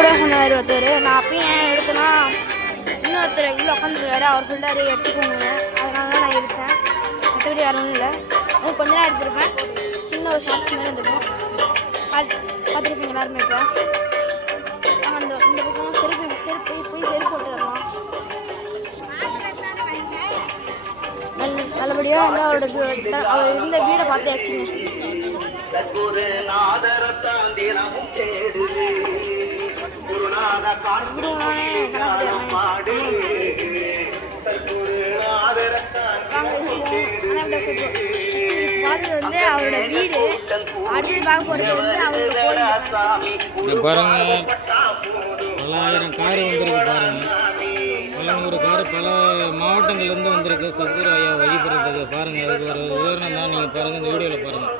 கூட சொன்னார் ஒருத்தர். நான் அப்பயும் ஏன் எடுத்தேன்னா இன்னொருத்தர் இவ்வளோ உட்காந்துருக்காரு, அவர் சொல்லிட்டாரு எடுத்துக்கோங்க, அதனால தான் நான் எடுத்தேன். மற்றபடி யாரும் இல்லை. அது கொஞ்ச நேரம் எடுத்துருப்பேன். சின்ன ஒரு ஷார்ட்ஸ் மாதிரி வந்துருக்கும். பார்த்துருப்பீங்க எல்லாருமே. இப்போ அந்த இந்த பக்கம் செருப்பு போய் செருப்பு போட்டு வரலாம். நல்லபடியாக வந்து அவர் இருந்த வீடை பார்த்தாச்சுங்க. வந்து அவரோட வீடு அடுத்து பார்க்க போகிறது வந்து அவரோட கோயில். பாருங்க, பல ஆயிரம் கார் வந்திருக்கு. பாருங்க, பல நூறு கார் பல மாவட்டங்கள்லேருந்து வந்திருக்கு சத்குரு ஐயா வழிபடுறதுக்கு. பாருங்கள், அதுக்கு ஒரு உதாரணம் தான். நீங்கள் பாருங்கள், இந்த வீடியோவில் பாருங்கள்.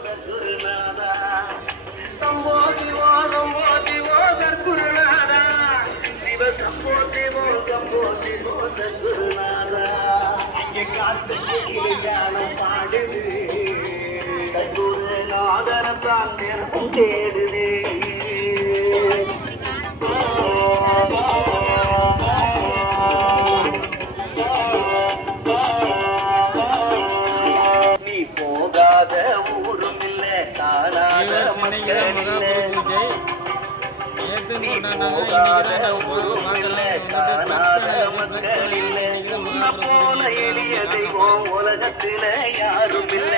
உலகத்துல யாரும் இல்ல,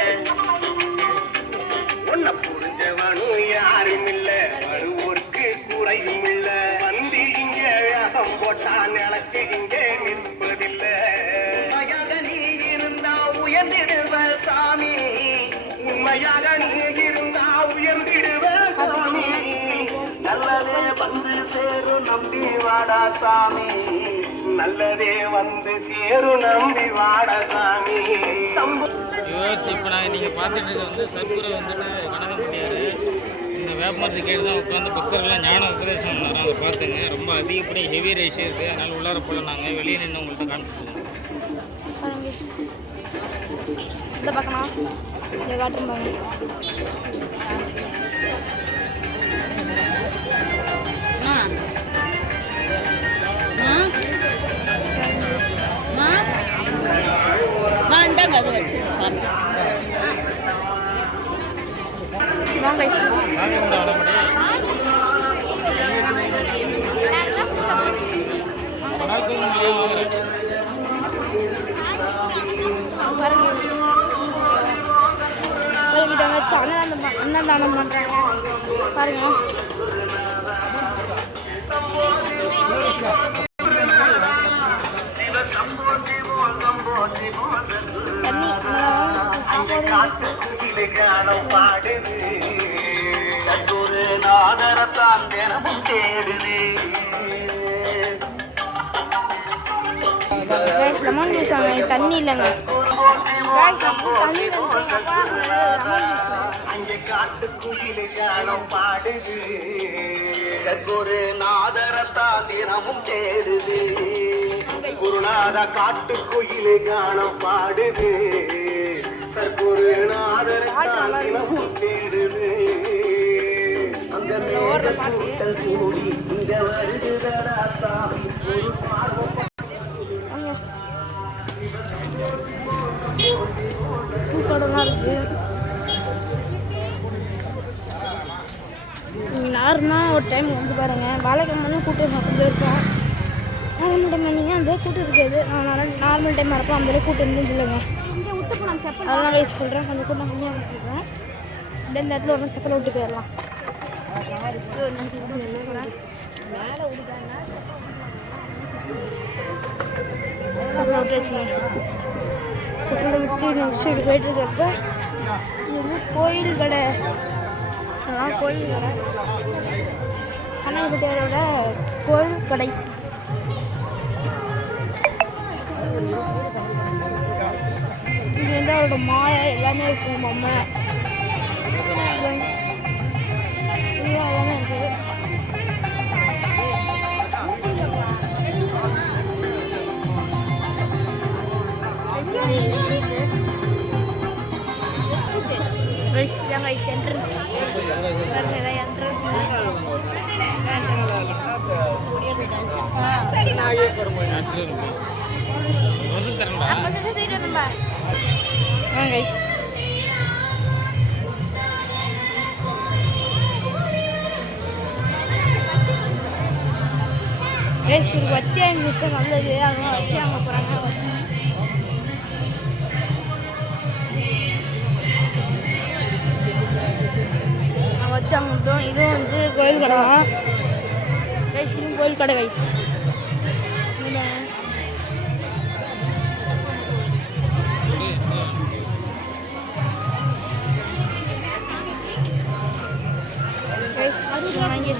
உன்னை புரிஞ்சவனும் யாரும் இல்ல, வருவோருக்கு குறையும் இல்ல, வந்து இங்க வேகம் போட்டா நினைச்சு இங்க நிற்பதில்ல. உண்மையாக நீ இருந்தா உயர்ந்திடுவ சாமி, உண்மையாக நீ இருந்தா உயர்ந்திடுவ சாமி, நல்லதே வந்து சேரும் நம்பி வாடா சாமி, நல்லதே வந்து சேரும் நம்பி வாடா சாமி. இப்போ நீங்கள் பார்த்துட்டு இருக்க வந்து சத்குரு வந்துட்டு கணக்கம் பண்ணியார். இந்த வேப்பமரத்து கீழே தான் உட்காந்து பக்தர்கள்லாம் ஞான உபதேசம் பண்ணார். அதை பார்த்துங்க. ரொம்ப அதிகப்படி ஹெவி ரேஷ் இருக்குது. அதனால் உள்ளார போல நாங்கள் வெளியே நின்று உங்கள்கிட்ட காமிச்சிருக்கோம். இந்த பக்கமா இந்த காட்டுருப்பாங்க. அது வச்சிருக்கேன் சாமி. அன்னதானம் பண்றாங்க பாருங்க. சத்குரு நாதரத்தான் தினமும் தேடுது. லெமன் ஜூஸ் வாங்க, தண்ணி இல்லைங்க. அங்கே காட்டுக்குயிலே காலம் பாடுது. சத்குரு நாதரத்தான் தினமும் தேடுது. குருநாத காட்டுக்குயிலே காலம் பாடுது. சத்குரு நாதரத்தான் தினமும் தேடுது. அந்த கூட்டல் கூடி இங்க வருகிறடா சாமி ஒரு பார்வை. யாருன்னா ஒரு டைம் வந்து பாருங்க, வாழைக்கிழமை கூட்டம் கொஞ்சம் இருக்கும். நார்மல் டைம் வந்தீங்க அந்த கூட்டம் இருக்காது. நான் நார்மல் டைம் வரப்போ அந்த கூட்டம் இருந்துன்னு சொல்லுங்க. அதெல்லாம் வயசு சொல்கிறேன், கொஞ்சம் கூட்டம் கம்மியாக கொடுத்துருக்கேன். அப்படியே இந்த இடத்துல ஒன்றும் செப்பல் விட்டு போயிடலாம். செப்பல் விட்டு வச்சுங்க. செப்பலை விட்டு நெக்ஸ்ட் சைடு போயிட்டு இருக்கிறப்ப இது கோயில் கடை. அதெல்லாம் கோயில் கடை, கண்ணகிரியோட கோயில் கடை. இங்கே வந்து அவரோட மாயை எல்லாமே இருக்கும். பொம்மை எல்லாமே இருக்குது. என்ட்ரன்ஸ் நாட்டில் ரூபாய் வந்து தரேன்டா. கைஸ் கைஸ் ஒரு வத்தி வாங்கி கொடுத்தா நல்லது. அதெல்லாம் வத்தி வாங்க போகிறாங்க. வத்தி வாங்க கொடுத்தோம். இதுவும் வந்து கோயில் கடை தான் கைஸ். இதுவும் கோயில் கடை கைஸ். வாங்கி